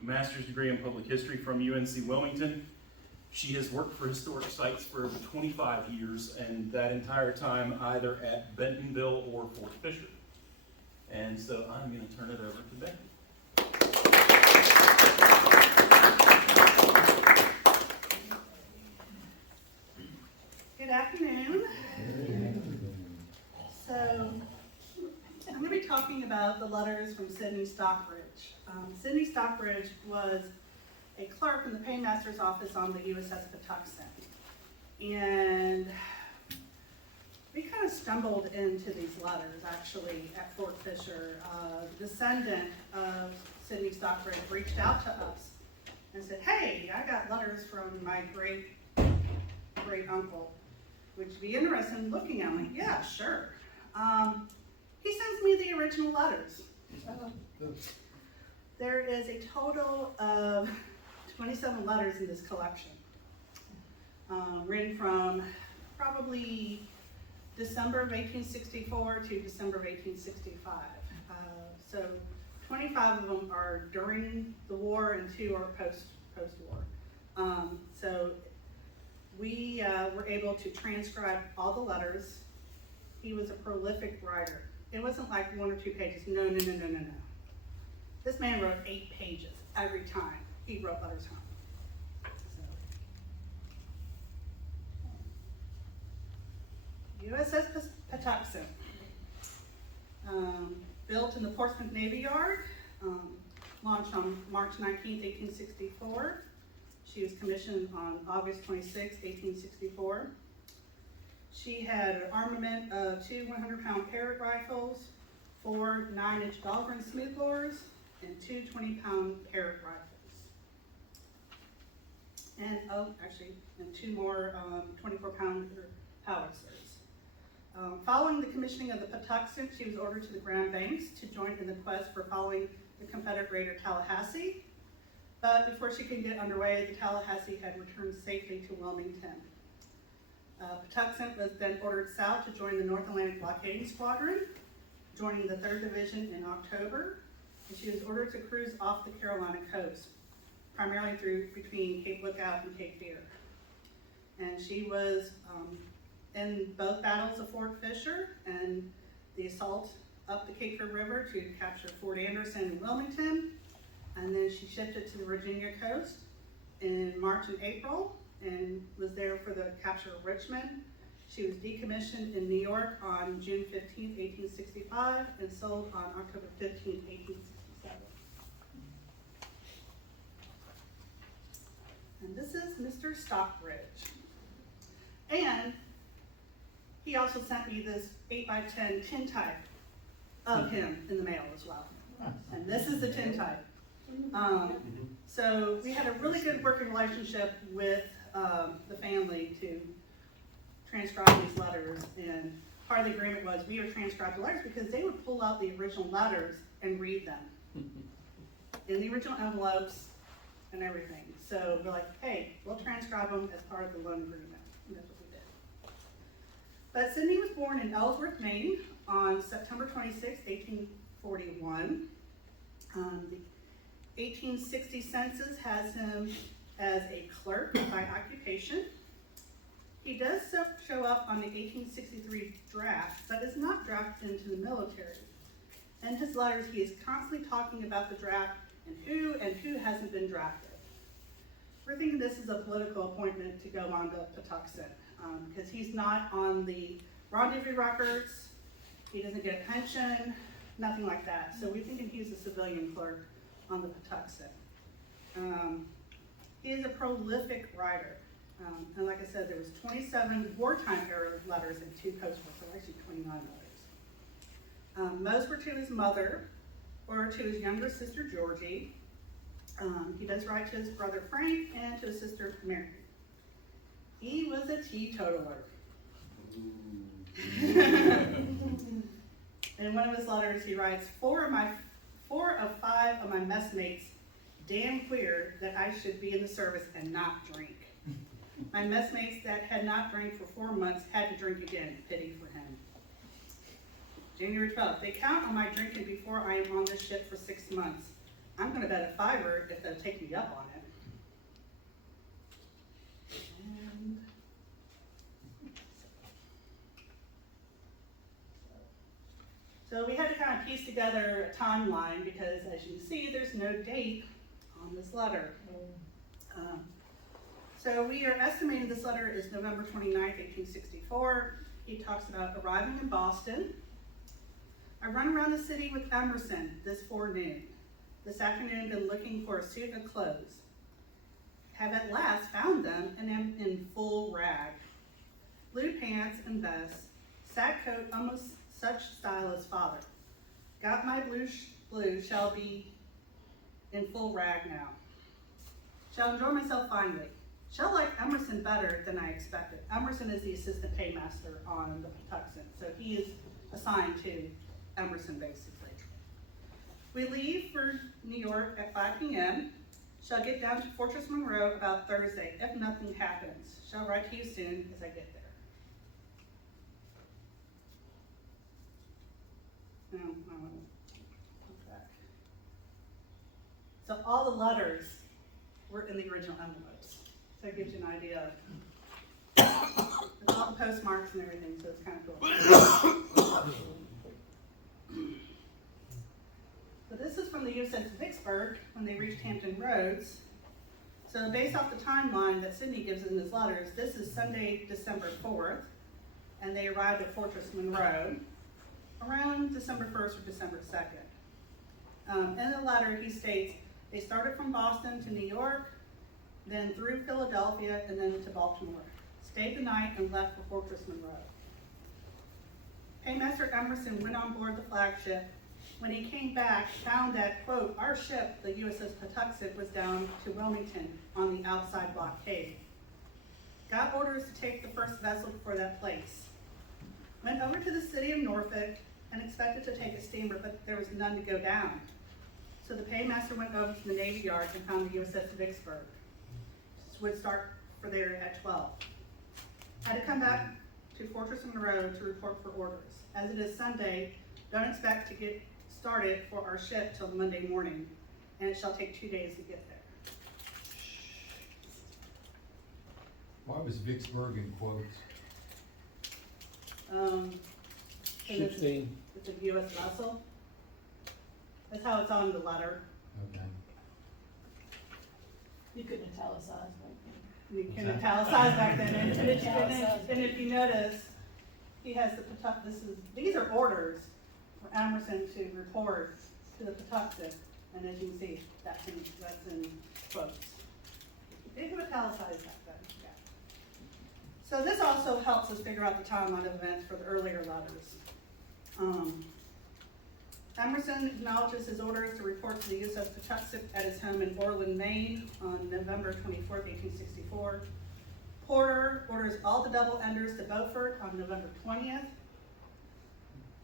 a master's degree in public history from UNC Wilmington. She has worked for historic sites for over 25 years, and that entire time either at Bentonville or Fort Fisher. And so I'm going to turn it over to Becky. Good afternoon. So I'm going to be talking about the letters from Sidney Stockbridge. Sidney Stockbridge was a clerk in the paymaster's office on the USS Pawtuxet. And we kind of stumbled into these letters actually at Fort Fisher. A descendant of Sidney Stockbridge reached out to us and said, hey, I got letters from my great uncle. Would you be interested in looking at them? I'm like, yeah, sure. He sends me the original letters. There is a total of 27 letters in this collection, written from probably December of 1864 to December of 1865. So 25 of them are during the war and 2 are post-war. So we were able to transcribe all the letters. He was a prolific writer. It wasn't like 1 or 2 pages. No. This man wrote 8 pages every time he wrote letters home. So, USS Pawtuxet, built in the Portsmouth Navy Yard, launched on March 19, 1864. She was commissioned on August 26, 1864. She had an armament of 2 100-pound Parrott rifles, 4 9-inch Dahlgren smoothbores, and 2 20-pound Parrott rifles. And and 2 more 24-pound howitzers. Following the commissioning of the Pawtuxet, she was ordered to the Grand Banks to join in the quest for following the Confederate raider Tallahassee. But before she could get underway, the Tallahassee had returned safely to Wilmington. Pawtuxet was then ordered south to join the North Atlantic Blockading Squadron, joining the 3rd Division in October, and she was ordered to cruise off the Carolina coast, primarily between Cape Lookout and Cape Fear. And she was in both battles of Fort Fisher and the assault up the Cape Fear River to capture Fort Anderson and Wilmington. And then she shifted to the Virginia coast in March and April and was there for the capture of Richmond. She was decommissioned in New York on June 15, 1865 and sold on October 15, 1867. And this is Mr. Stockbridge. And he also sent me this 8x10 tintype of him in the mail as well. And this is the tintype. So we had a really good working relationship with the family to transcribe these letters, and part of the agreement was we would transcribe the letters because they would pull out the original letters and read them in the original envelopes and everything. So we're like, hey, we'll transcribe them as part of the loan agreement. And that's what we did. But Sidney was born in Ellsworth, Maine on September 26, 1841. The 1860 census has him as a clerk by occupation. He does show up on the 1863 draft, but is not drafted into the military. In his letters, he is constantly talking about the draft and who hasn't been drafted. We're thinking this is a political appointment to go on to Pawtuxet, because he's not on the rendezvous records, he doesn't get a pension, nothing like that. So we're thinking he's a civilian clerk on the Pawtuxet. He is a prolific writer. And like I said, there was 27 wartime era letters and 2 post-war, so actually 29 letters. Most were to his mother or to his younger sister, Georgie. He does write to his brother, Frank, and to his sister, Mary. He was a teetotaler. In one of his letters, he writes, 4 of 5 of my messmates damn queer that I should be in the service and not drink. My messmates that had not drank for 4 months had to drink again. Pity for him. January 12th, they count on my drinking before I am on this ship for 6 months. I'm gonna bet a $5 if they'll take me up on it. And so we had to kind of piece together a timeline because, as you can see, there's no date on this letter. So we are estimating this letter is November 29th, 1864. He talks about arriving in Boston. I run around the city with Emerson this forenoon. This afternoon, been looking for a suit of clothes. Have at last found them and am in full rag. Blue pants and vest, sack coat almost such style as father. Got my blue, shall be in full rag now. Shall enjoy myself finely. Shall like Emerson better than I expected. Emerson is the assistant paymaster on the Pawtuxet, so he is assigned to Emerson basically. We leave for New York at 5 p.m. Shall get down to Fortress Monroe about Thursday, if nothing happens. Shall write to you soon as I get there. Now, I want to look back. So all the letters were in the original envelopes. So it gives you an idea of it's all the postmarks and everything, so it's kind of cool. So this is from the USS Vicksburg when they reached Hampton Roads. So based off the timeline that Sidney gives in his letters, this is Sunday, December 4th, and they arrived at Fortress Monroe around December 1st or December 2nd. In the letter, he states, they started from Boston to New York, then through Philadelphia, and then to Baltimore. Stayed the night and left for Fortress Monroe. Paymaster Emerson went on board the flagship. When he came back, found that, quote, our ship, the USS Pawtuxet, was down to Wilmington on the outside blockade. Got orders to take the first vessel for that place. Went over to the city of Norfolk and expected to take a steamer, but there was none to go down. So the paymaster went over to the Navy Yard and found the USS Vicksburg. Would start for there at 12. Had to come back to Fortress Monroe to report for orders. As it is Sunday, don't expect to get started for our ship till Monday morning, and it shall take 2 days to get there. Why was Vicksburg in quotes? It's a U.S. vessel. That's how it's on the letter. Okay. You couldn't italicize back You can italicize back then, and if you notice, he has the Pawtuxet. These are orders for Emerson to report to the Pawtuxet, and as you can see, that's in quotes. They have italicized back then. Yeah. So this also helps us figure out the timeline of events for the earlier letters. Emerson acknowledges his orders to report to the USS Pawtuxet at his home in Orland, Maine on November 24th, 1864. Porter orders all the double-enders to Beaufort on November 20th.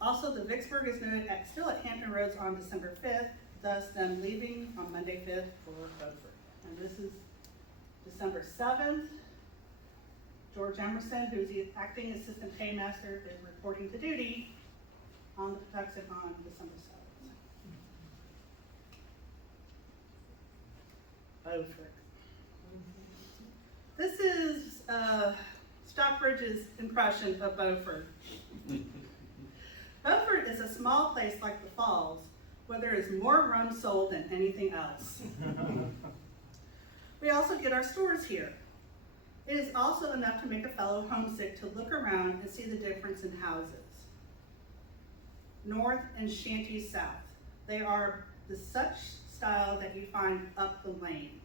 Also, the Vicksburg is noted still at Hampton Roads on December 5th, thus them leaving on Monday 5th for Beaufort. And this is December 7th. George Emerson, who's the acting assistant paymaster, is reporting to duty on the Pawtuxet on December 7th. Beaufort. This is Stockbridge's impression of Beaufort. Beaufort is a small place like the Falls where there is more rum sold than anything else. We also get our stores here. It is also enough to make a fellow homesick to look around and see the difference in houses. North and shanties south. They are the such style that you find up the lane.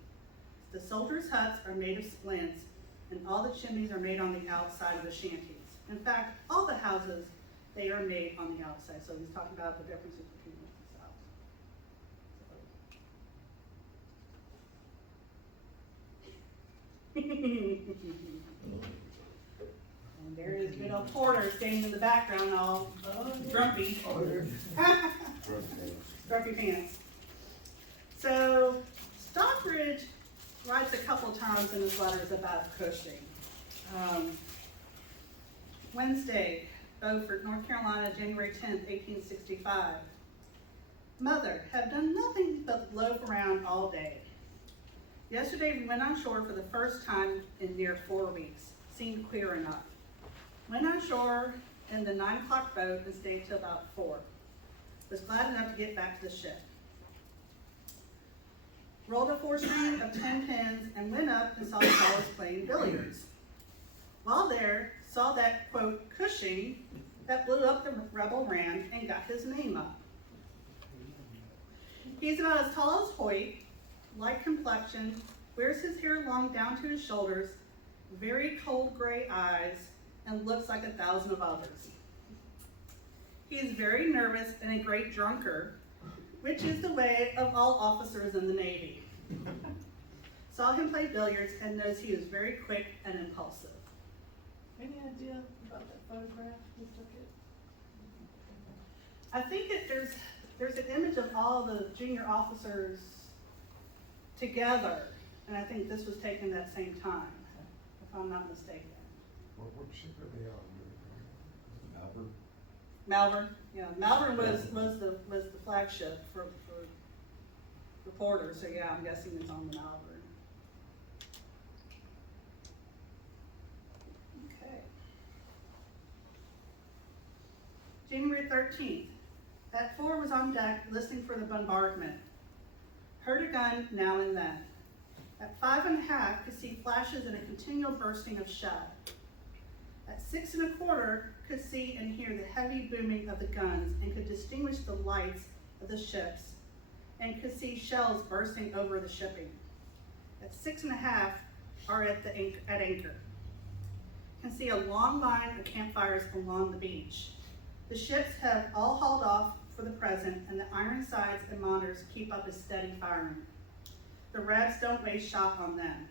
The soldiers' huts are made of splints, and all the chimneys are made on the outside of the shanties. In fact, all the houses, they are made on the outside. So he's talking about the differences between north and south. And there is good old Porter standing in the background, all grumpy. Grumpy pants. So Stockbridge writes a couple times in his letters about Cushing. Wednesday, Beaufort, North Carolina, January 10th, 1865. Mother, have done nothing but loaf around all day. Yesterday we went on shore for the first time in near 4 weeks. Seemed queer enough. Went on shore in the 9 o'clock boat and stayed till about 4. Was glad enough to get back to the ship. Rolled a 4-string of 10 pins and went up and saw the fellows playing billiards. While there, saw that, quote, Cushing that blew up the rebel ram and got his name up. He's about as tall as Hoyt, light complexion, wears his hair long down to his shoulders, very cold gray eyes, and looks like 1,000 of others. He is very nervous and a great drunker, which is the way of all officers in the Navy. Saw him play billiards and knows he is very quick and impulsive. Any idea about that photograph? Who took it? I think that there's an image of all the junior officers together, and I think this was taken that same time, if I'm not mistaken. What ship are they on? Malvern. Malvern, yeah, Malvern was the flagship for reporters, so yeah, I'm guessing it's on the Malvern. Okay. January 13th. At 4 was on deck listening for the bombardment. Heard a gun now and then. At 5:30 could see flashes and a continual bursting of shell. At 6:25 could see and hear the heavy booming of the guns and could distinguish the lights of the ships and could see shells bursting over the shipping. At 6:30 are at anchor. Can see a long line of campfires along the beach. The ships have all hauled off for the present, and the iron sides and monitors keep up a steady firing. The Rebs don't waste shot on them.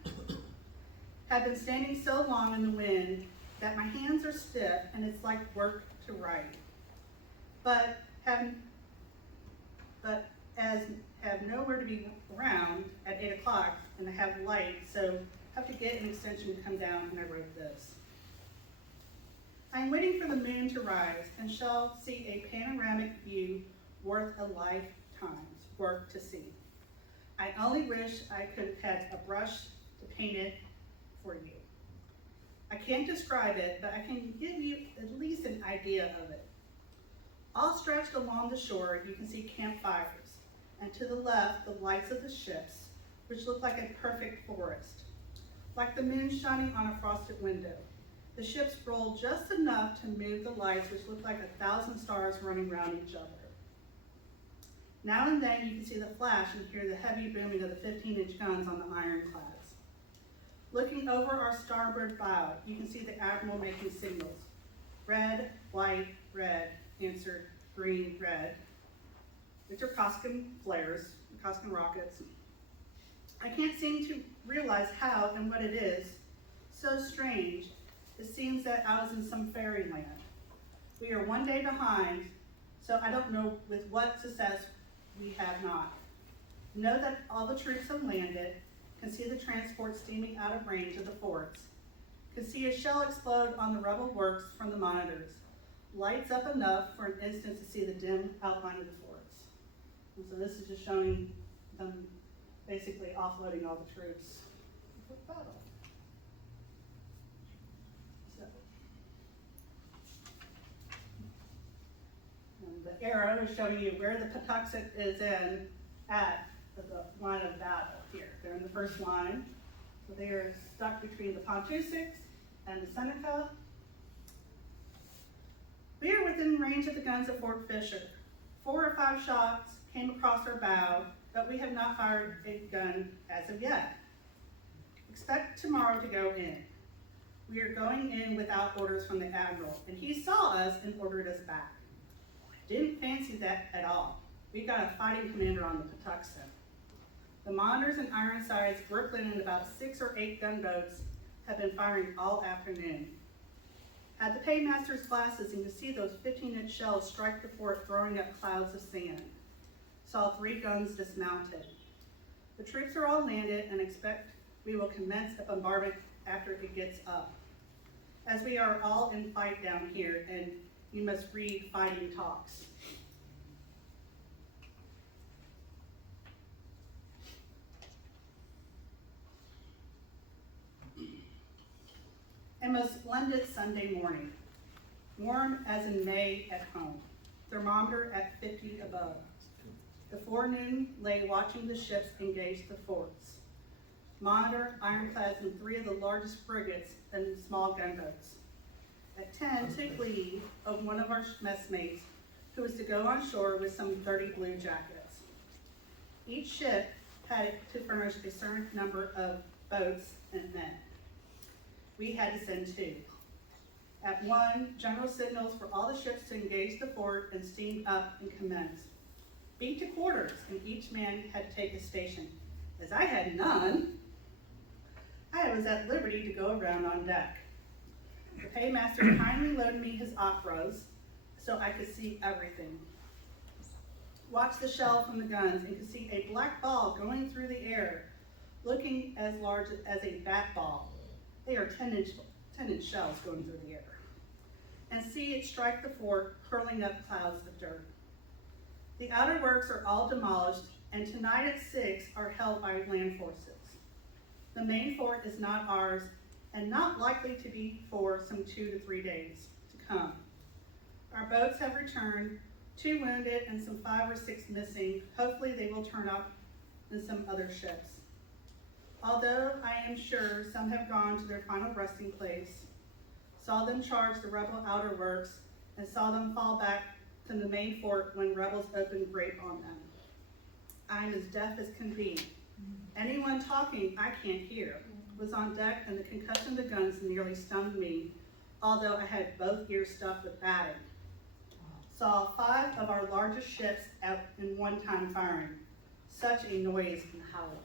Have been standing so long in the wind that my hands are stiff and it's like work to write. But as have nowhere to be around at 8 o'clock and I have light, so have to get an extension to come down, and I wrote this. I am waiting for the moon to rise and shall see a panoramic view worth a lifetime's work to see. I only wish I could have had a brush to paint it for you. I can't describe it, but I can give you at least an idea of it. All stretched along the shore, you can see campfires, and to the left, the lights of the ships, which look like a perfect forest, like the moon shining on a frosted window. The ships roll just enough to move the lights, which look like 1,000 stars running around each other. Now and then you can see the flash and hear the heavy booming of the 15-inch guns on the ironclads. Looking over our starboard bow, you can see the admiral making signals. Red, white, red, answer, green, red, which are Coskin flares, Coskin rockets. I can't seem to realize how and what it is. So strange. It seems that I was in some fairyland. We are 1 day behind, so I don't know with what success we have not. Know that all the troops have landed, can see the transport steaming out of range of the forts, can see a shell explode on the rebel works from the monitors, lights up enough for an instant to see the dim outline of the forts. And so this is just showing them basically offloading all the troops for battle. The arrow is showing you where the Pawtuxet is at the line of battle here. They're in the first line. So they are stuck between the Pawtuxet and the Seneca. We are within range of the guns at Fort Fisher. 4 or 5 shots came across our bow, but we have not fired a gun as of yet. Expect tomorrow to go in. We are going in without orders from the Admiral, and he saw us and ordered us back. Didn't fancy that at all. We got a fighting commander on the Pawtuxet. The monitors and Ironsides, Brooklyn, and about 6 or 8 gunboats have been firing all afternoon. Had the paymaster's glasses and could see those 15-inch shells strike the fort, throwing up clouds of sand. Saw 3 guns dismounted. The troops are all landed and expect we will commence a bombardment after it gets up. As we are all in fight down here, and you must read fighting talks. most splendid Sunday morning, warm as in May at home, thermometer at 50 above. The forenoon lay watching the ships engage the forts. Monitor ironclads and 3 of the largest frigates and small gunboats. At 10, took leave of one of our messmates who was to go on shore with some 30 blue jackets. Each ship had to furnish a certain number of boats and men. We had to send 2. At 1, general signals for all the ships to engage the fort and steamed up and commenced. Beat to quarters, and each man had to take a station. As I had none, I was at liberty to go around on deck. The paymaster kindly loaned me his operas so I could see everything. Watched the shell from the guns and could see a black ball going through the air, looking as large as a bat ball. They are 10-inch shells going through the air. And see it strike the fort, hurling up clouds of dirt. The outer works are all demolished, and tonight at 6 are held by land forces. The main fort is not ours, and not likely to be for some 2 to 3 days to come. Our boats have returned, 2 wounded and some 5 or 6 missing. Hopefully they will turn up in some other ships. Although I am sure some have gone to their final resting place, saw them charge the rebel outer works, and saw them fall back to the main fort when rebels opened grape on them. I am as deaf as can be. Anyone talking I can't hear. Was on deck, and the concussion of the guns nearly stunned me, although I had both ears stuffed with batting. Saw 5 of our largest ships out in one time firing. Such a noise and howling.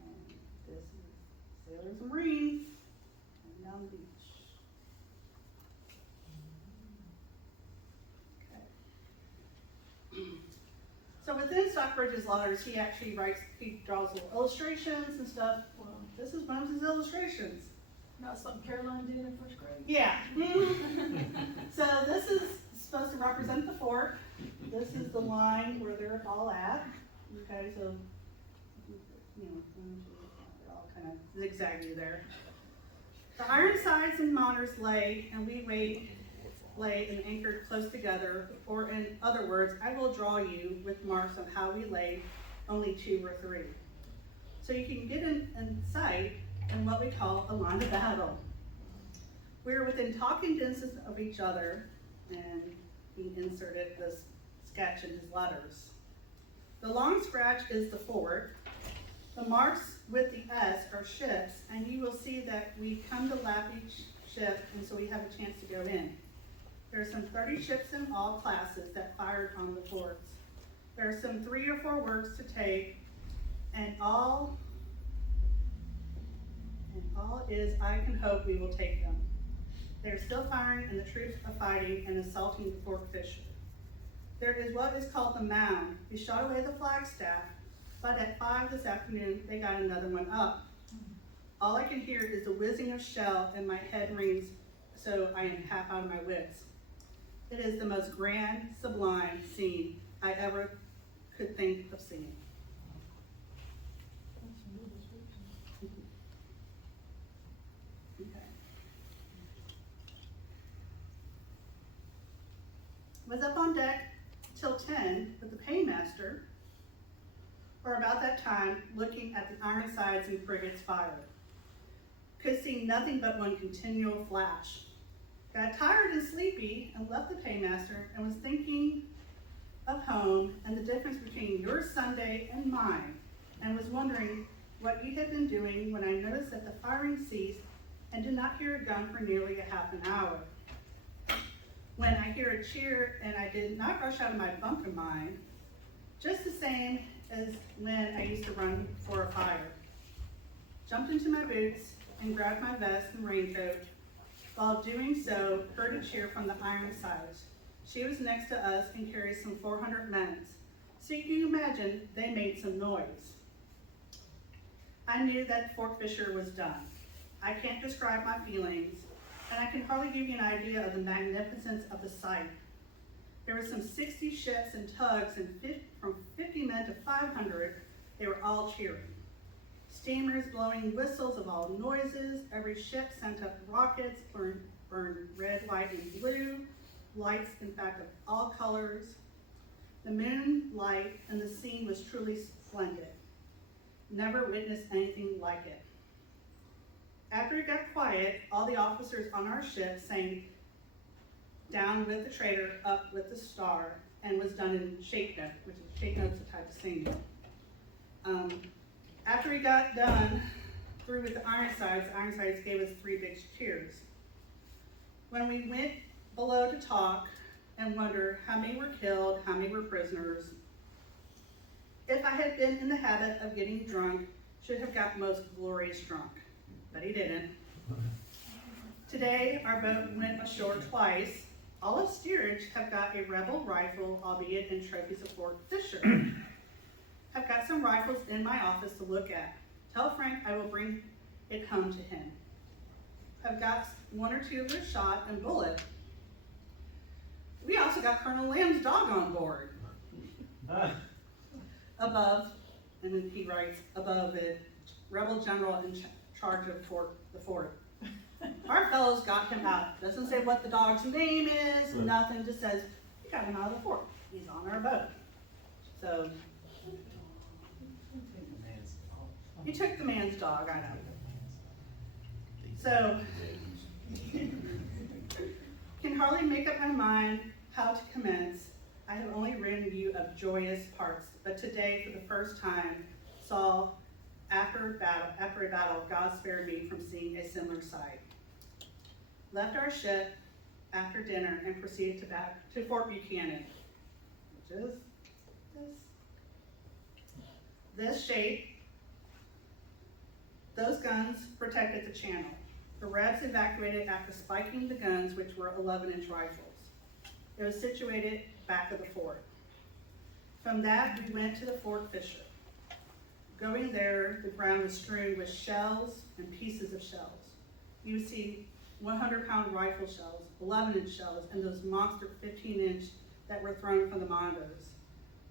And this is Sailors and Marines and down the beach. So within Stockbridge's letters, he actually draws little illustrations and stuff. Well, this is one of his illustrations. Not something Caroline did in first grade? Yeah. So this is supposed to represent the fort. This is the line where they're all at. Okay, so, you know, they're all kind of zigzaggy there. The iron sides and monitors lay, and we lay and anchored close together, or in other words, I will draw you with marks of how we lay, only 2 or 3. So you can get in sight in what we call a line of battle. We are within talking distance of each other, and he inserted this sketch in his letters. The long scratch is the fort. The marks with the S are ships, and you will see that we come to lap each ship, and so we have a chance to go in. There are some 30 ships in all classes that fired on the forts. There are some 3 or 4 works to take, and all is I can hope we will take them. They are still firing, and the troops are fighting and assaulting the Fort Fisher. There is what is called the mound. We shot away the flagstaff, but at 5 this afternoon, they got another one up. All I can hear is the whizzing of shell, and my head rings, so I am half out of my wits. It is the most grand, sublime scene I ever could think of seeing. Okay. Was up on deck till 10 with the paymaster, or about that time, looking at the iron sides and frigates fire. Could see nothing but one continual flash. Got tired and sleepy and left the paymaster and was thinking of home and the difference between your Sunday and mine, and was wondering what you had been doing when I noticed that the firing ceased and did not hear a gun for nearly a half an hour. When I hear a cheer and I did not rush out of my bunk of mine, just the same as when I used to run for a fire. Jumped into my boots and grabbed my vest and raincoat. While doing so, heard a cheer from the iron sides. She was next to us and carried some 400 men. So you can imagine they made some noise. I knew that Fort Fisher was done. I can't describe my feelings, and I can hardly give you an idea of the magnificence of the sight. There were some 60 ships and tugs, and from 50 men to 500, they were all cheering. Steamers blowing whistles of all noises, every ship sent up rockets, burned red, white, and blue, lights in fact of all colors. The moonlight and the scene was truly splendid. Never witnessed anything like it. After it got quiet, all the officers on our ship sang "Down with the Traitor, Up with the Star," and was done in shape note, which is shape note's a type of singing. After we got done through with the Ironsides gave us 3 big cheers. When we went below to talk and wonder how many were killed, how many were prisoners, if I had been in the habit of getting drunk, should have got most glorious drunk, but he didn't. Today, our boat went ashore twice. All of steerage have got a Rebel rifle, albeit in trophies of Fort Fisher. I've got some rifles in my office to look at. Tell Frank I will bring it home to him. I've got 1 or 2 of their shot and bullet. We also got Colonel Lamb's dog on board. Above, and then he writes, above it, Rebel General in charge of the fort. Our fellows got him out. Doesn't say what the dog's name is, nothing, just says, we got him out of the fort. He's on our boat. So, you took the man's dog, I know. So, can hardly make up my mind how to commence. I have only written you of joyous parts, but today, for the first time, saw after a battle, God spared me from seeing a similar sight. Left our ship after dinner and proceeded to Fort Buchanan, which is this shape. Those guns protected the channel. The Rebs evacuated after spiking the guns, which were 11-inch rifles. It was situated back of the fort. From that, we went to the Fort Fisher. Going there, the ground was strewn with shells and pieces of shells. You would see 100-pound rifle shells, 11-inch shells, and those monster 15-inch that were thrown from the monitors,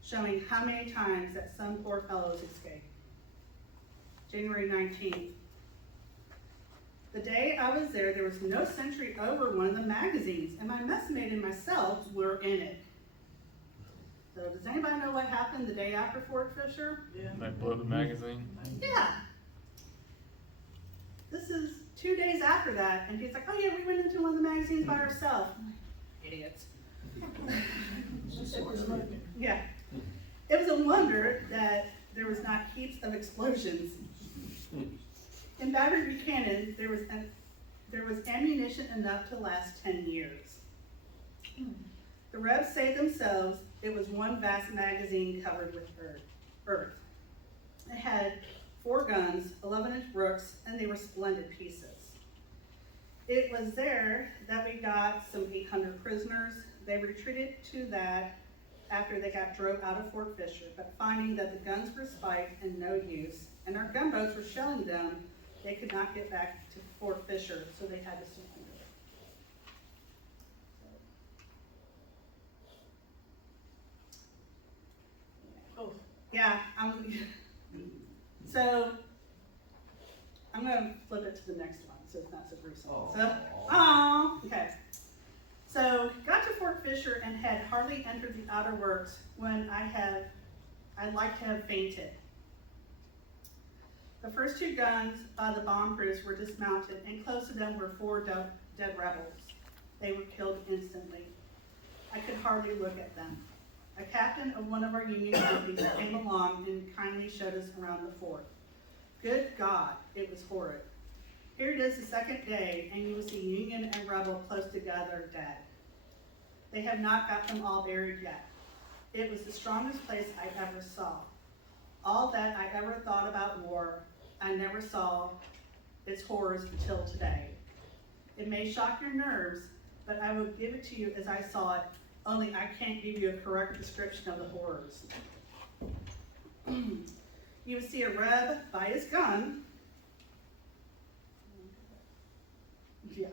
showing how many times that some poor fellows escaped. January 19th. The day I was there was no sentry over one of the magazines, and my messmate and myself were in it. So does anybody know what happened the day after Fort Fisher? Yeah. They blew the magazine. Yeah. This is 2 days after that, and he's like, oh yeah, we went into one of the magazines by ourselves. Idiots. Yeah. It was a wonder that there was not heaps of explosions. In Battery Buchanan, there was ammunition enough to last 10 years. The Rebs say themselves it was one vast magazine covered with earth. It had 4 guns, 11-inch Brooks, and they were splendid pieces. It was there that we got some 800 prisoners. They retreated to that after they got drove out of Fort Fisher, but finding that the guns were spiked and no use, and our gunboats were shelling them, they could not get back to Fort Fisher, so they had to surrender. Oh. Yeah, so I'm gonna flip it to the next one, so it's not so gruesome. Okay. So got to Fort Fisher and had hardly entered the outer works when I'd like to have fainted. The first 2 guns by the bomb crews were dismounted, and close to them were 4 dead rebels. They were killed instantly. I could hardly look at them. A captain of one of our Union companies came along and kindly showed us around the fort. Good God, it was horrid. Here it is the second day, and you will see Union and Rebel close together dead. They have not got them all buried yet. It was the strongest place I ever saw. All that I ever thought about war, I never saw its horrors until today. It may shock your nerves, but I will give it to you as I saw it, only I can't give you a correct description of the horrors. You would see a Reb by his gun. Yeah.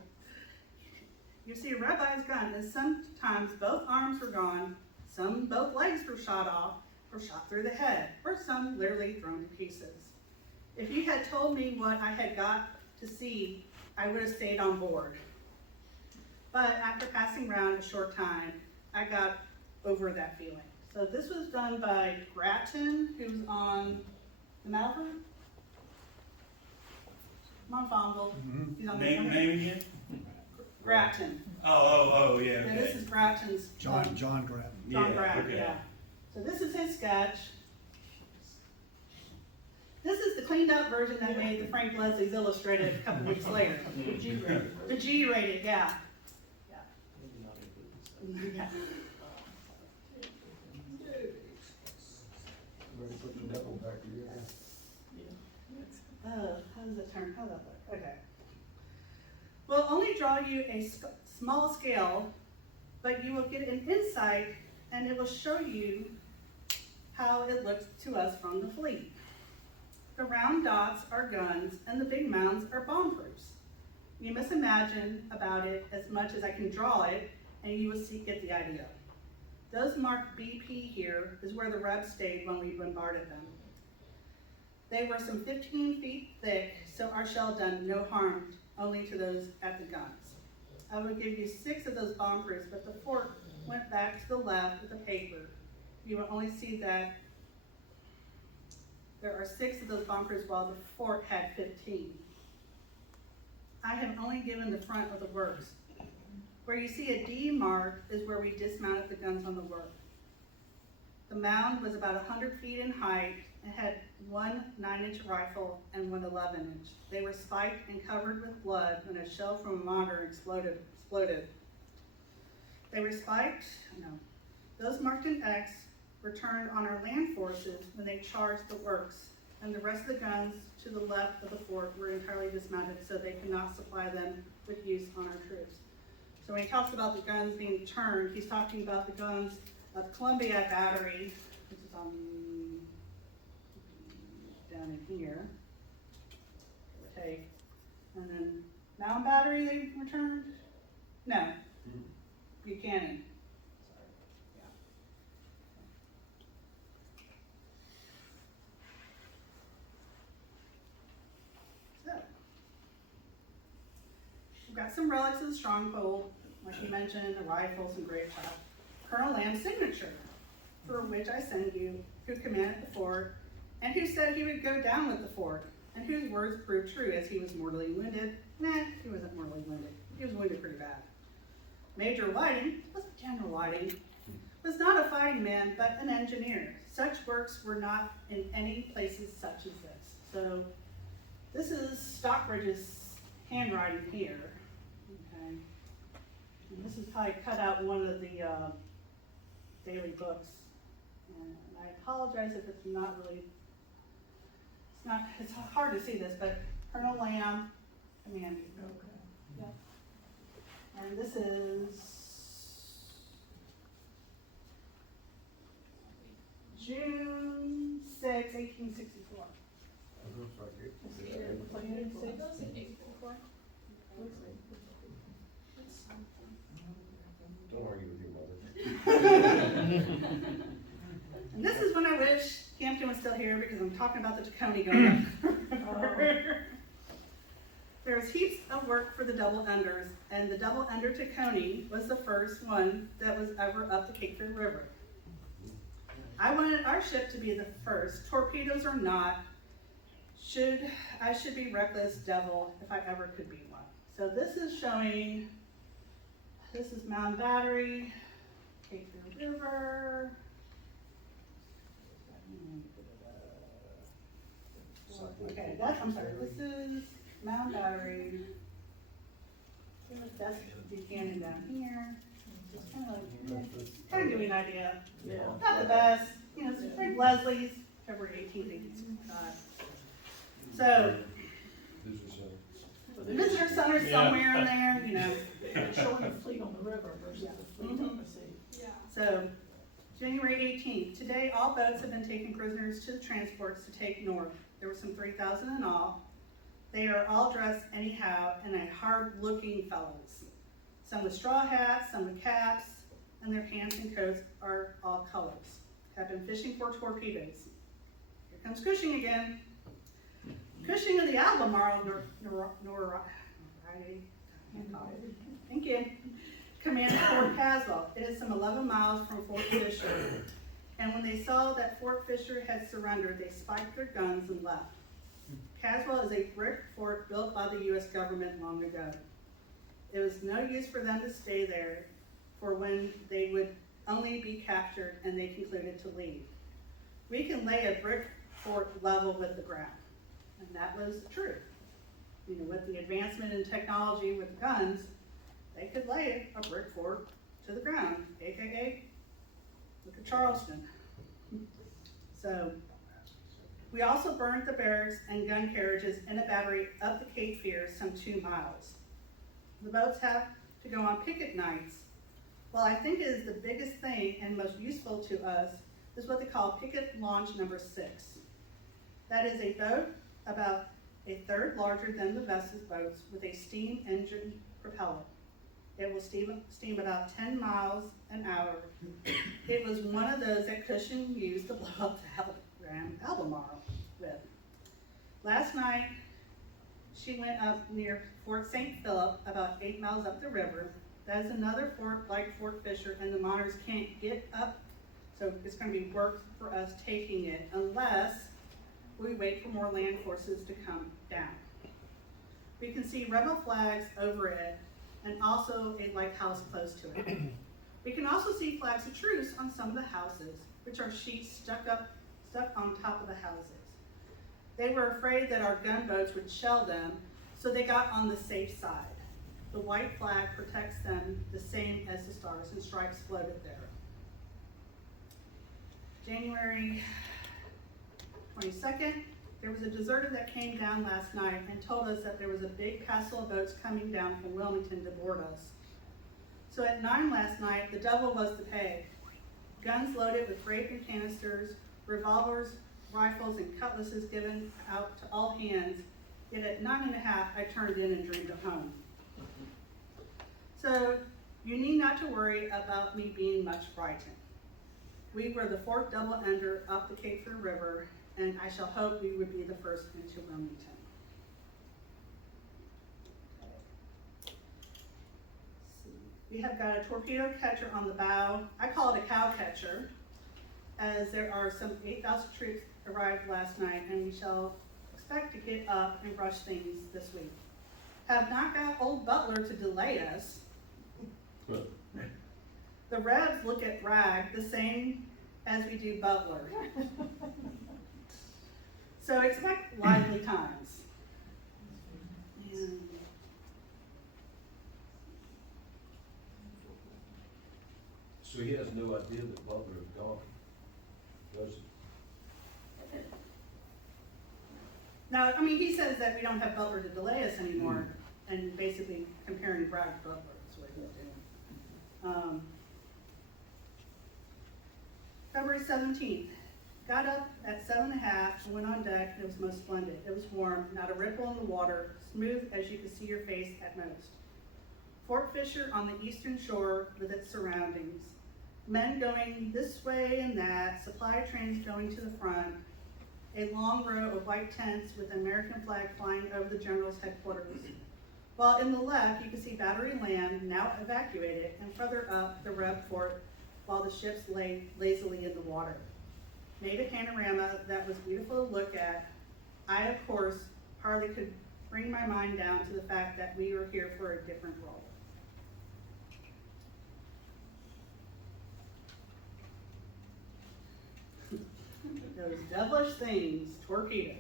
You see a Reb by his gun, and sometimes both arms were gone, some both legs were shot off, or shot through the head, or some literally thrown to pieces. If you had told me what I had got to see, I would have stayed on board. But after passing around a short time, I got over that feeling. So this was done by Grattan, who's on the Naval. Monfonville. He's on the Name again? Grattan. Oh, yeah, And this okay. is Grattan's. John Grattan. John Yeah, Grattan, okay. yeah. So this is his sketch. This is the cleaned up version that made the Frank Leslie's illustrated a couple weeks later. The G-rated. The G-rated, yeah. Yeah. Ready to put the devil back together. How does it turn? How does that look? Okay. We'll only draw you a small scale, but you will get an insight and it will show you how it looks to us from the fleet. The round dots are guns and the big mounds are bomb proofs. You must imagine about it as much as I can draw it and you will get the idea. Those marked BP here is where the Rebs stayed when we bombarded them. They were some 15 feet thick, so our shell done no harm, only to those at the guns. I would give you 6 of those bomb proofs, but the fort went back to the left with the paper. You will only see that there are 6 of those bomb proofs while the fort had 15. I have only given the front of the works. Where you see a D mark is where we dismounted the guns on the work. The mound was about 100 feet in height and had one 9-inch rifle and one 11-inch. They were spiked and covered with blood when a shell from a mortar exploded. They were spiked, those marked in X returned on our land forces when they charged the works, and the rest of the guns to the left of the fort were entirely dismounted so they could not supply them with use on our troops. So when he talks about the guns being turned, he's talking about the guns of the Columbia Battery, which is on down in here, give or take. And then Mountain Battery they returned? No. Buchanan. Sorry. Yeah. So, we've got some relics of the stronghold, like you mentioned, a rifle, some grave shot. Colonel Lamb's signature, for which I send you, who commanded the fort, and who said he would go down with the fort, and whose words proved true as he was mortally wounded. Nah, he wasn't mortally wounded. He was wounded pretty bad. Major Whiting, was General Whiting, was not a fighting man, but an engineer. Such works were not in any places such as this. So this is Stockbridge's handwriting here. Okay. And this is probably cut out in one of the daily books. And I apologize if it's not really, it's hard to see this, but Colonel Lamb, commanding. Okay. Yep. And this is June 6, 1864. Looks like it. It does in 84. Don't argue with your mother. And this is when I wish Hampton was still here because I'm talking about the Tacony going up. There's heaps of work for the double unders, and the double under Tacony was the first one that was ever up the Cape Fear River. I wanted our ship to be the first, torpedoes or not, I should be reckless devil if I ever could be one. So this is showing, this is Mound Battery, Cape Fear River. Okay, I'm sorry, this is Mound Battery. That's Buchanan down here. Just kind of give you an idea. Yeah. Not the best, it's Frank Leslie's, February 18th, 1865. So, the visitor center somewhere in there, Showing the fleet on the river versus the fleet on the sea. Yeah. So, January 18th, today all boats have been taken prisoners to the transports to take north. There were some 3,000 in all. They are all dressed anyhow and are hard-looking fellows. Some with straw hats, some with caps, and their pants and coats are all colors. Have been fishing for torpedoes. Here comes Cushing again. Cushing of the Albemarle, thank you, commanded Fort Caswell. It is some 11 miles from Fort Fisher. And when they saw that Fort Fisher had surrendered, they spiked their guns and left. Caswell is a brick fort built by the U.S. government long ago. It was no use for them to stay there for when they would only be captured, and they concluded to leave. We can lay a brick fort level with the ground. And that was true. You know, with the advancement in technology with guns, they could lay a brick fort to the ground, AKA, look at Charleston. So, we also burned the barracks and gun carriages in a battery up the Cape Fear some 2 miles. The boats have to go on picket nights. Well, I think it is the biggest thing and most useful to us is what they call picket launch number 6. That is a boat about a third larger than the vessel's boats with a steam engine propeller. It will steam about 10 miles an hour. It was one of those that Cushing used to blow up the Grand Albemarle with. Last night, she went up near Fort St. Philip, about 8 miles up the river. That is another fort like Fort Fisher, and the monitors can't get up, so it's going to be work for us taking it unless we wait for more land forces to come down. We can see rebel flags over it and also a lighthouse close to it. We can also see flags of truce on some of the houses, which are sheets stuck on top of the houses. They were afraid that our gunboats would shell them, so they got on the safe side. The white flag protects them the same as the stars and stripes floated there. January 22nd, there was a deserter that came down last night and told us that there was a big passel of boats coming down from Wilmington to board us. So at 9 last night, the devil was to pay. Guns loaded with grape and canisters, revolvers, rifles, and cutlasses given out to all hands. Yet at 9:30, I turned in and dreamed of home. So you need not to worry about me being much frightened. We were the 4th double-ender up the Cape Fear River, and I shall hope we would be the first into Wilmington. We have got a torpedo catcher on the bow. I call it a cow catcher, as there are some 8,000 troops arrived last night, and we shall expect to get up and rush things this week. Have not got old Butler to delay us. The Rebs look at Bragg the same as we do Butler. So expect lively times. And So he has no idea that Butler is gone, does he? now, I mean, he says that we don't have Butler to delay us anymore, and basically comparing Bragg to Butler is what he's doing. February 17th, got up at 7:30 and went on deck, and it was most splendid. It was warm, not a ripple in the water, smooth as you could see your face at most. Fort Fisher on the eastern shore with its surroundings. Men going this way and that, supply trains going to the front, a long row of white tents with an American flag flying over the general's headquarters. While in the left, you can see Battery Land, now evacuated, and further up, the Reb Fort, while the ships lay lazily in the water. Made a panorama that was beautiful to look at. I, of course, hardly could bring my mind down to the fact that we were here for a different role. Those devilish things, torpedoes.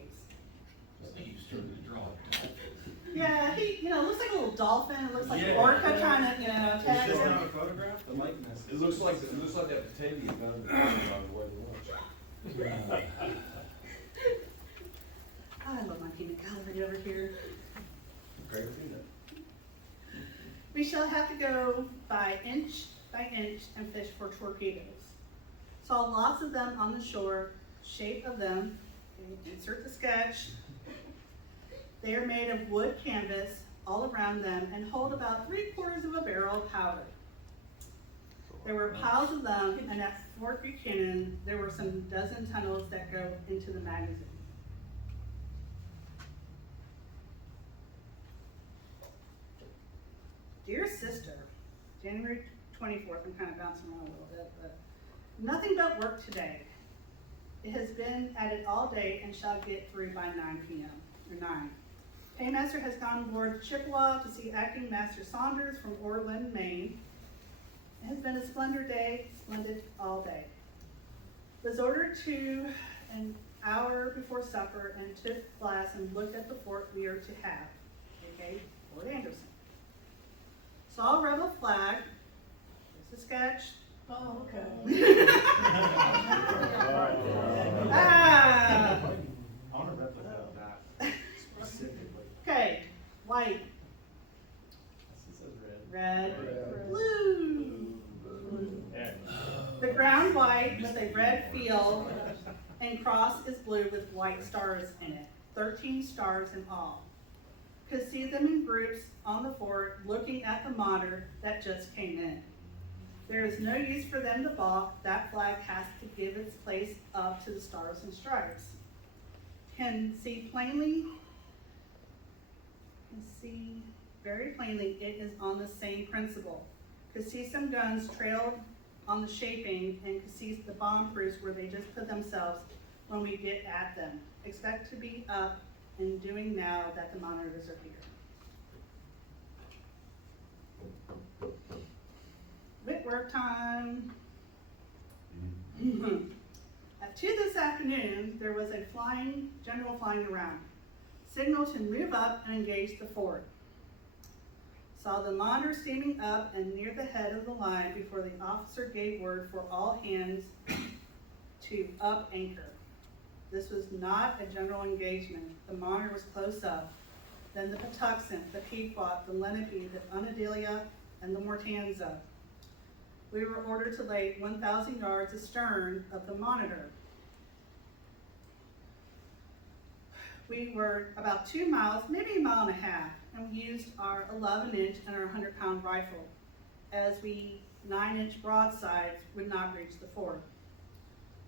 I think you started to draw it. Yeah, he, looks like a little dolphin. It looks like an Yeah. orca trying to, attack It's him. not a photograph, the likeness. It looks like that potato you found in the on the way to lunch. I love my peanut gallery over here. Great peanut. We shall have to go by inch and fish for torpedoes. Saw lots of them on the shore, shape of them, insert the sketch. They are made of wood canvas all around them and hold about 3/4 of a barrel of powder. There were piles of them, and at Fort Buchanan, there were some dozen tunnels that go into the magazine. Dear Sister, January 24th, I'm kind of bouncing around a little bit, but nothing but work today. It has been at it all day and shall get through by 9 p.m. or 9. Paymaster has gone aboard Chippewa to see Acting Master Saunders from Orland, Maine. It has been a splendid all day. Was ordered to an hour before supper and took glass and looked at the fort we are to have, aka Fort Anderson. Saw a rebel flag, there's a sketch. Oh, okay. Ah, I want to replicate that specifically. okay, white, This says red. red, blue. And The ground white with a red field and cross is blue with white stars in it, 13 stars in all. Could see them in groups on the fort looking at the monitor that just came in. There is no use for them to balk. That flag has to give its place up to the stars and stripes. Can see very plainly it is on the same principle. Could see some guns trailed on the shaping and could see the bomb proofs where they just put themselves when we get at them. Expect to be up and doing now that the monitors are here. Whitwork time. At 2 this afternoon, there was a general flying around. Signal to move up and engage the fort. Saw the monitor standing up and near the head of the line before the officer gave word for all hands to up anchor. This was not a general engagement. The monitor was close up. Then the Pawtuxet, the Pequot, the Lenape, the Unadilla, and the Mortanza. We were ordered to lay 1,000 yards astern of the monitor. We were about 2 miles, maybe a mile and a half, and we used our 11-inch and our 100-pound rifle, as we 9-inch broadsides would not reach the fort.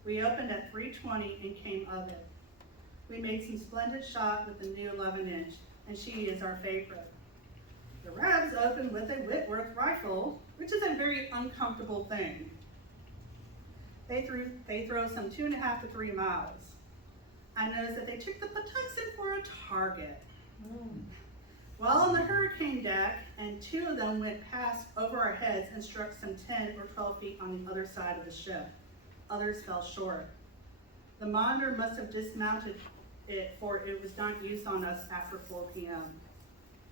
We opened at 320 and came of it. We made some splendid shot with the new 11-inch, and she is our favorite. The Rebs opened with a Whitworth rifle, which is a very uncomfortable thing. They throw some 2.5 to 3 miles. I noticed that they took the Pawtuxet for a target. While on the hurricane deck, and 2 of them went past over our heads and struck some 10 or 12 feet on the other side of the ship. Others fell short. The monitor must have dismounted it, for it was not used on us after 4 p.m.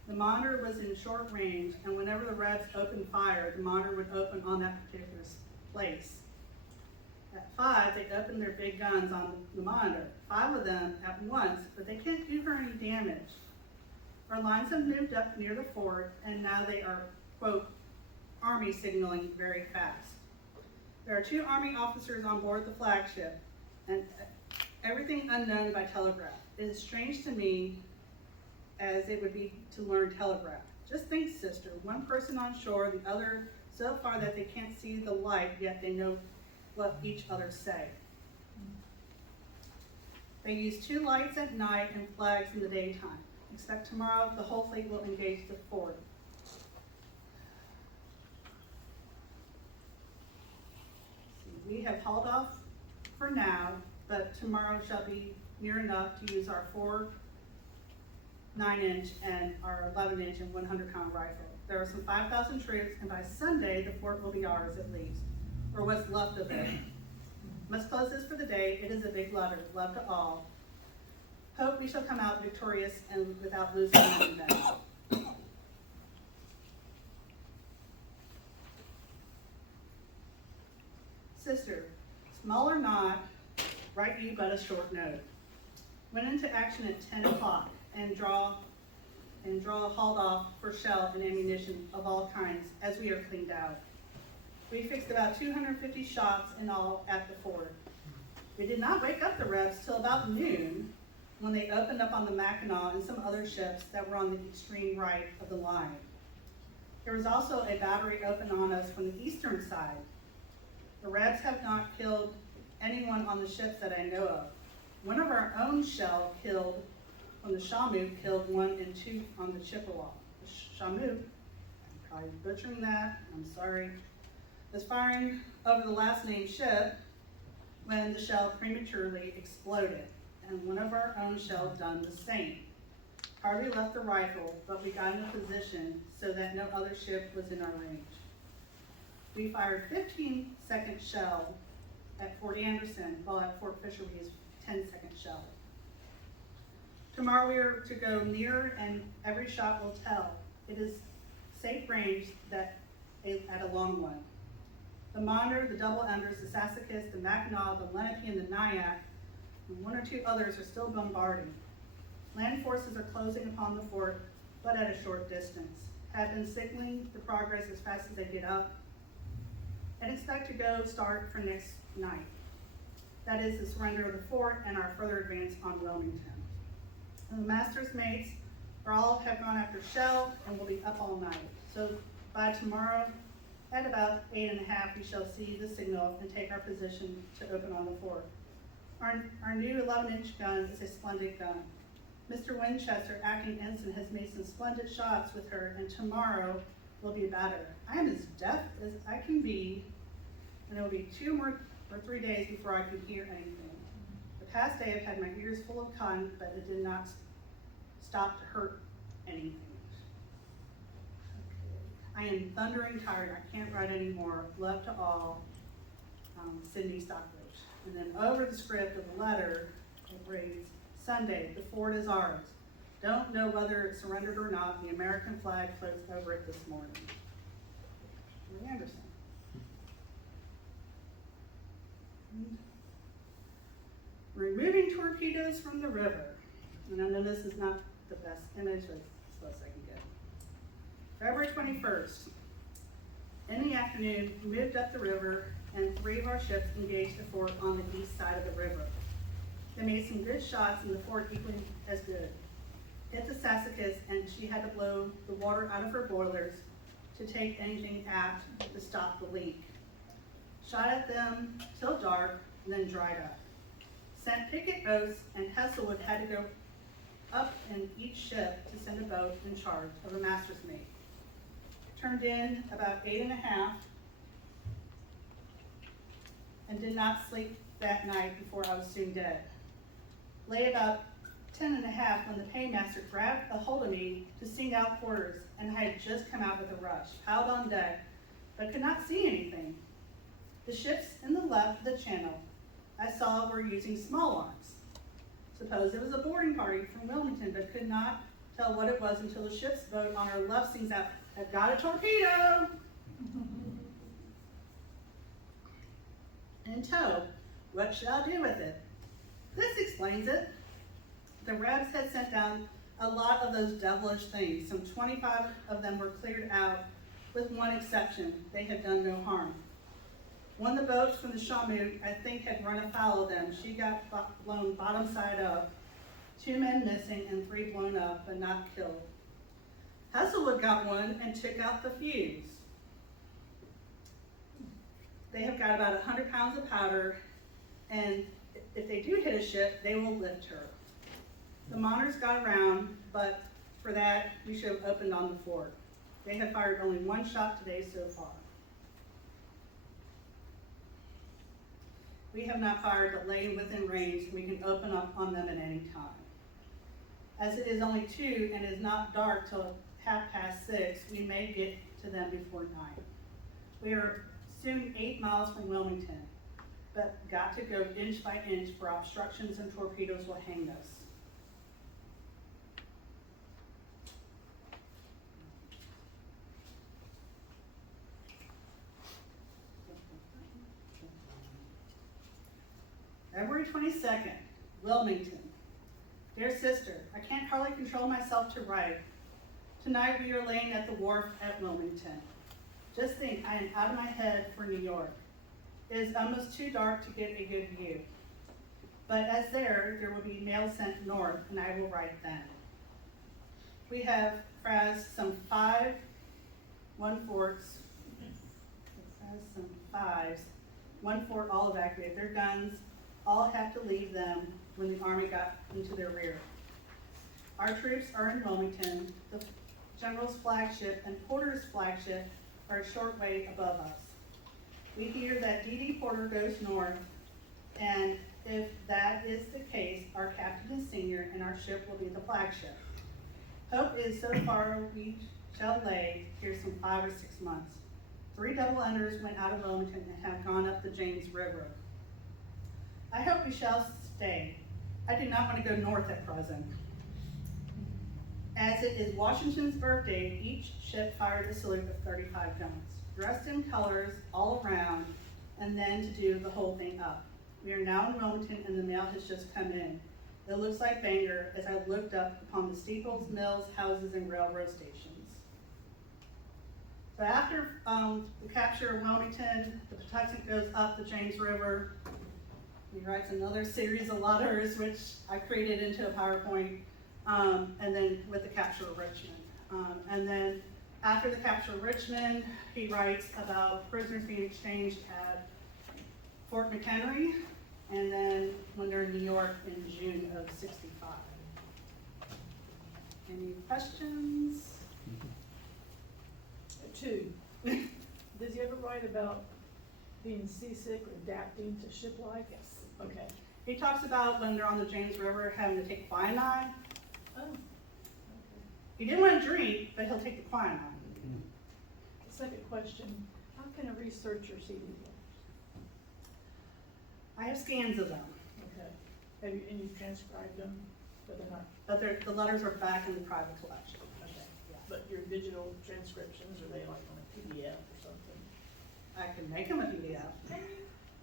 The monitor was in short range, and whenever the Rebs opened fire, the monitor would open on that particular place. At 5, they opened their big guns on the monitor, 5 of them at once, but they can't do her any damage. Our lines have moved up near the fort, and now they are, quote, Army signaling very fast. There are 2 Army officers on board the flagship, and everything unknown by telegraph. It is strange to me as it would be to learn telegraph. Just think, sister, one person on shore, the other so far that they can't see the light, yet they know what each other say. They use 2 lights at night and flags in the daytime. Expect tomorrow the whole fleet will engage the fort. We have hauled off for now, but tomorrow shall be near enough to use our 4 9-inch and our 11-inch and 100-pound rifle. There are some 5,000 troops, and by Sunday, the fort will be ours at least, or what's left of it. Must close this for the day. It is a big letter. Love to all. Hope we shall come out victorious and without losing any men. Sister, small or not, write you but a short note. Went into action at 10 o'clock and draw hauled off for shell and ammunition of all kinds as we are cleaned out. We fixed about 250 shots in all at the fort. We did not wake up the Rebs till about noon when they opened up on the Mackinac and some other ships that were on the extreme right of the line. There was also a battery open on us from the eastern side. The Rebs have not killed anyone on the ships that I know of. One of our own shell killed, from the Shamook, killed 1 and 2 on the Chippewa. The Shamook, probably butchering that, I'm sorry, was firing over the last named ship when the shell prematurely exploded, and one of our own shell done the same. Harvey left the rifle, but we got in a position so that no other ship was in our range. We fired 15-second shell at Fort Anderson, while at Fort Fisher we used 10-second shell. Tomorrow we are to go nearer, and every shot will tell. It is safe range at a long one. The Monitor, the Double Embers, the Sassacus, the Mackinac, the Lenape, and the Nyack, and one or two others are still bombarding. Land forces are closing upon the fort, but at a short distance. Have been signaling the progress as fast as they get up, and expect to go start for next night. That is the surrender of the fort and our further advance on Wilmington. And the master's mates all have gone after shell and will be up all night. So by tomorrow, at about 8:30, we shall see the signal and take our position to open on the fort. Our new 11-inch gun is a splendid gun. Mr. Winchester, acting ensign, has made some splendid shots with her, and tomorrow will be better. I am as deaf as I can be, and it will be 2 or 3 days before I can hear anything. The past day I've had my ears full of cotton, but it did not stop to hurt anything. I am thundering tired. I can't write anymore. Love to all, Sidney Stockbridge. And then over the script of the letter, it reads, Sunday, the fort is ours. Don't know whether it's surrendered or not. The American flag floats over it this morning. Lee Anderson. Removing torpedoes from the river. And I know this is not the best image, but it's the best I can get. February 21st. In the afternoon, we moved up the river and 3 of our ships engaged the fort on the east side of the river. They made some good shots and the fort equally as good. Hit the Sassacus and she had to blow the water out of her boilers to take anything aft to stop the leak. Shot at them till dark and then dried up. Sent picket boats, and Hesselwood had to go up in each ship to send a boat in charge of a master's mate. Turned in about 8:30 and did not sleep that night before I was soon dead. Lay about 10:30 when the paymaster grabbed a hold of me to sing out quarters, and I had just come out with a rush, piled on deck, but could not see anything. The ships in the left of the channel I saw were using small arms. Suppose it was a boarding party from Wilmington, but could not tell what it was until the ship's boat on our left sings out, I've got a torpedo! In tow, what should I do with it? This explains it. The Rebs had sent down a lot of those devilish things. Some 25 of them were cleared out, with one exception. They had done no harm. One of the boats from the Shamoot, I think, had run afoul of them. She got blown bottom side up. 2 men missing and 3 blown up, but not killed. Hesselwood got one and took out the fuse. They have got about 100 pounds of powder, and if they do hit a ship, they will lift her. The Monitors got around, but for that, we should have opened on the fort. They have fired only 1 shot today so far. We have not fired, but lay within range, we can open up on them at any time. As it is only 2 and is not dark till 6:30, we may get to them before 9. We are soon 8 miles from Wilmington, but got to go inch by inch, for obstructions and torpedoes will hang us. February 22nd, Wilmington. Dear sister, I can't hardly control myself to write. Tonight we are laying at the wharf at Wilmington. Just think, I am out of my head for New York. It is almost too dark to get a good view. But as there will be mail sent north, and I will write then. We have Fraz some 5 1/4s. Some 5s. 1/4 all evacuated. Their guns all have to leave them when the Army got into their rear. Our troops are in Wilmington. The General's flagship, and Porter's flagship are a short way above us. We hear that D.D. Porter goes north, and if that is the case, our captain is senior and our ship will be the flagship. Hope is so far we shall lay here some 5 or 6 months. 3 double unders went out of Wilmington and have gone up the James River. I hope we shall stay. I do not want to go north at present. As it is Washington's birthday, each ship fired a salute of 35 guns, dressed in colors all around, and then to do the whole thing up. We are now in Wilmington and the mail has just come in. It looks like Bangor as I looked up upon the steeples, mills, houses, and railroad stations. So after the capture of Wilmington, the Pawtuxet goes up the James River. He writes another series of letters, which I created into a PowerPoint, and then with the capture of Richmond. And then after the capture of Richmond, he writes about prisoners being exchanged at Fort McHenry, and then when they're in New York in June of '65. Any questions? 2. Does he ever write about being seasick or adapting to ship life? Yes. Okay. He talks about when they're on the James River having to take quinine. Oh. Okay. He didn't want to drink, but he'll take the quinine. The second question, how can a researcher see these letters? I have scans of them, Okay. Have you, and you transcribed them, but they're not, but the letters are back in the private collection. okay. Yeah. But your digital transcriptions, are they like on a PDF or something? I can make them a PDF.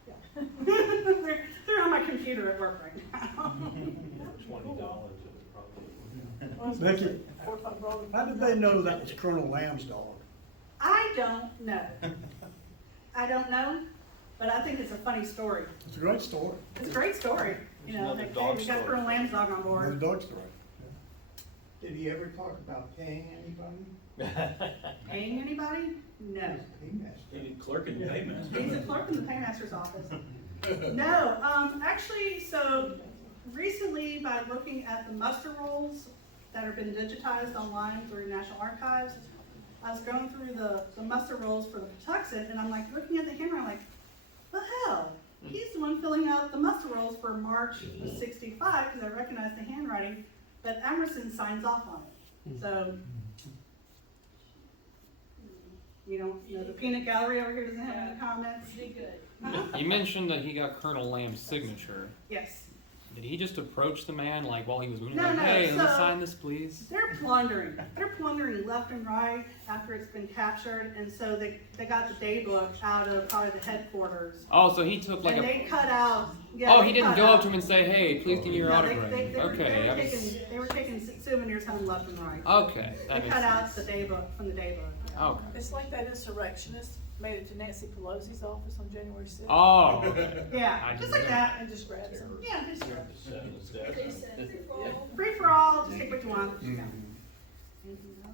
Yeah. they're on my computer at work right now. $20 it would probably. Well, I was Becky, gonna say, or if I brought them- how did they know that was Colonel Lamb's dog? I don't know. I don't know, but I think it's a funny story. It's a great story. It's a great story. You know, Another like, hey, dog we got story. Colonel Lamb's dog on It's a board. dog story. Did he ever talk about paying anybody? Paying anybody? No. Paymaster. He's a clerk in the paymaster. He's a clerk in the paymaster's office. No, actually, so recently by looking at the muster rolls that have been digitized online through National Archives, I was going through the muster rolls for the Pawtuxet, and I'm like looking at the handwriting, like, the hell? He's the one filling out the muster rolls for March of '65 because I recognize the handwriting, but Emerson signs off on it. So, you know, the peanut gallery over here doesn't have any comments. Pretty good. You mentioned that he got Colonel Lamb's signature. Yes. Did he just approach the man like while he was moving? No, Like, no, hey, let me so- sign this, please. They're plundering. They're plundering left and right after it's been captured, and so they got the day book out of probably the headquarters. Oh, so he took like And a. they cut out. Yeah, Oh, they he didn't cut go up out- to him and say, "Hey, please give me your No, autograph." they were Okay, they were taking souvenirs home left and right. okay, They that makes cut out sense. the day book from the day book. Yeah. Okay. It's like that insurrectionist made it to Nancy Pelosi's office on January 6th. Oh, okay. Yeah, I just didn't like know. that. And just grabbed some. Yeah, just Seven steps. free for all. Just take what you want. Yeah. Anything else?